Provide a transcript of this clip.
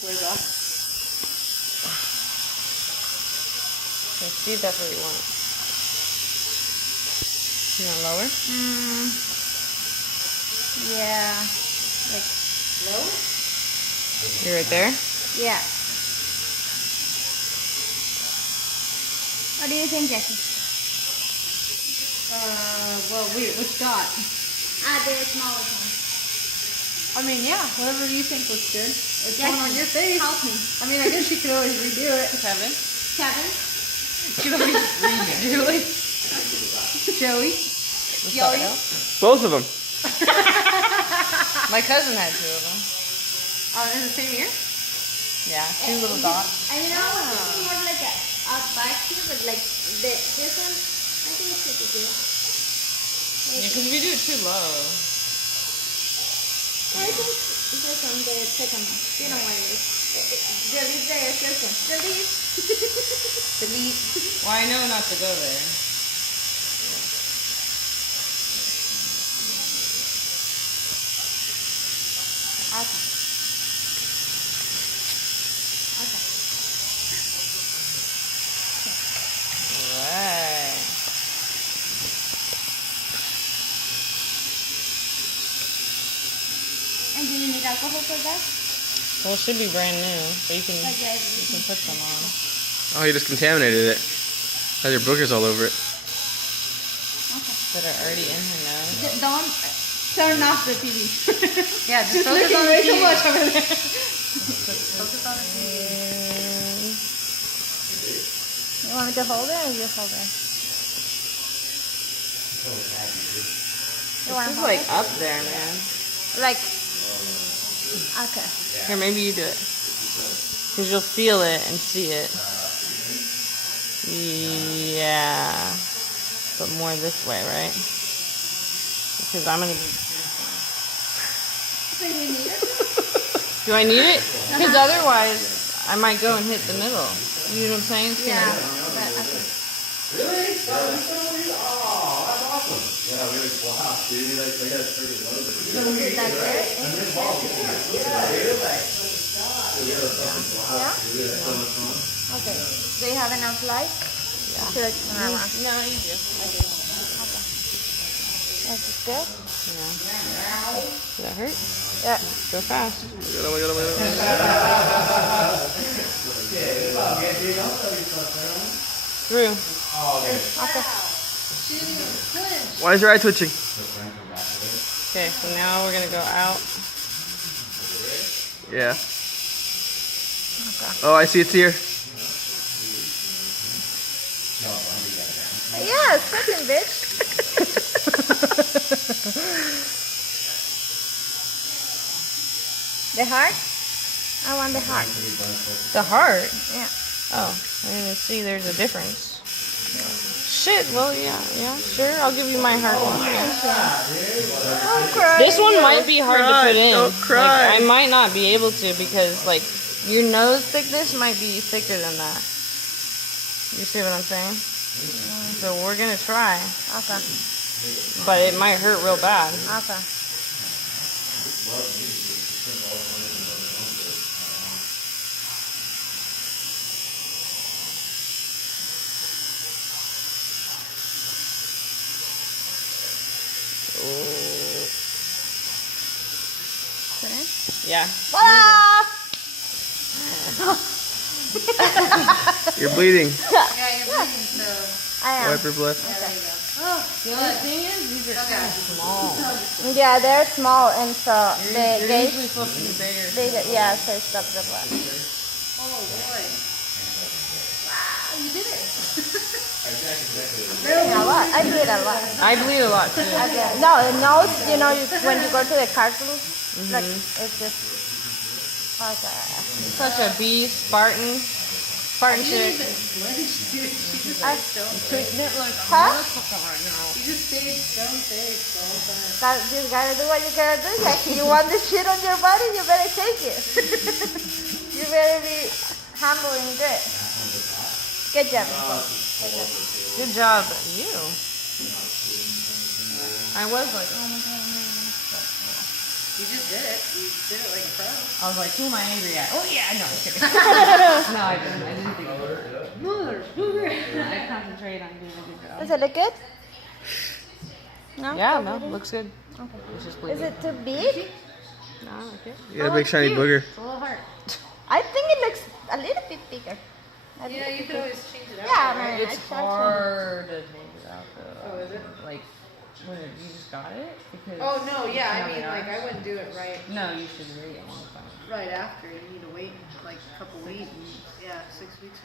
Where's off? Let's see if that's what you want. You want lower? Yeah. Like Lower? You're right there? yeah. What do you think, Jackie? Well, wait, which dot? The smallest one. I mean, yeah, whatever you think looks good. It's Jackie, one on your face. help me. I mean, I guess you could always redo it. Kevin? Kevin? You could always redo it. Joey? What's Joey? that, Al? Both of them. My cousin had two of them. In the same year? Yeah, two little dots. I know it's more like a back here, but like this one, I think it's pretty good. Yeah, because we do it too low. I think this one, the second one. You know what it is. Delete the first one. Delete. Delete. Well, I know not to go there. Okay. Alright. And do you need alcohol for that? Well, it should be brand new, so you can Okay. put some on. Oh, you just contaminated it. Has your boogers all over it. That are already in her nose. Don't turn off the TV. Yeah, Just looking way too much over there. Focus on the You want me to hold it or you hold it? You want This to is hold like it? up there, man. Like, okay. Here, maybe you do it. Because you'll feel it and see it. Yeah. But more this way, right? Because I'm going to be... So you need it? Do I need it? Because otherwise, I might go and hit the middle. You know what I'm saying? It's Yeah. gonna- But, okay. Really? Oh, that's awesome. Yeah, we like, wow, dude, like, they got a pretty load of it. Is that good? Yeah? Okay. Do you have enough light? Yeah. Should I turn around? No, you do. Is this good? Yeah. Does that hurt? Yeah. Go fast. Through. Okay. Why is your eye twitching? Okay, so now we're going to go out. Yeah. Oh, I see it's here. Yeah, second bitch. The heart? I want the heart. The heart? Yeah. Oh, I didn't see there's a difference. Shit, well, yeah, sure. I'll give you my heart one. Don't cry. This one might be hard to put in. Don't cry. Like, I might not be able to because, like, your nose thickness might be thicker than that. You see what I'm saying? So we're gonna try, Okay. but it might hurt real bad. Okay. Put in? Yeah. Voila! You're bleeding. Yeah, you're bleeding, so I am. Wipe your blood. The other thing is, these are kind of small. Yeah, they're small and so You're they usually supposed to be bigger. yeah, so it stops the blood. oh boy. Wow, you did it. A lot. I bleed a lot. I bleed a lot too. No, the nose, you know, when you go to the cartilage, like it's just okay. Such a bee, Spartan chick. I, Treating it like huh? You just stayed stone faced the whole time. You gotta do what you gotta do, Jackie. You want this shit on your body, you better take it. You better be handling good. Good job. Good job, you. I was like, oh my god, I'm gonna You just did it. You did it like a pro. I was like, who am I angry at? Oh yeah, no, I'm kidding. No, I didn't think of it. Mother. I concentrate on doing a good job. Does it look good? No? Yeah, Not no, really? looks good. It's just Is bleeding. it too big? No, I like it. You got a big shiny booger. It's a little heart. I think it looks a little bit bigger. A Yeah, little you bit could always change it out. Yeah, right? man. It's I tried hard to change it out though. Oh, is it? Like, when you just got it? Because Oh no, yeah. it's I mean, not like I wouldn't do it right you should wait a long time. after. You need to wait like a couple weeks. Yeah, 6 weeks.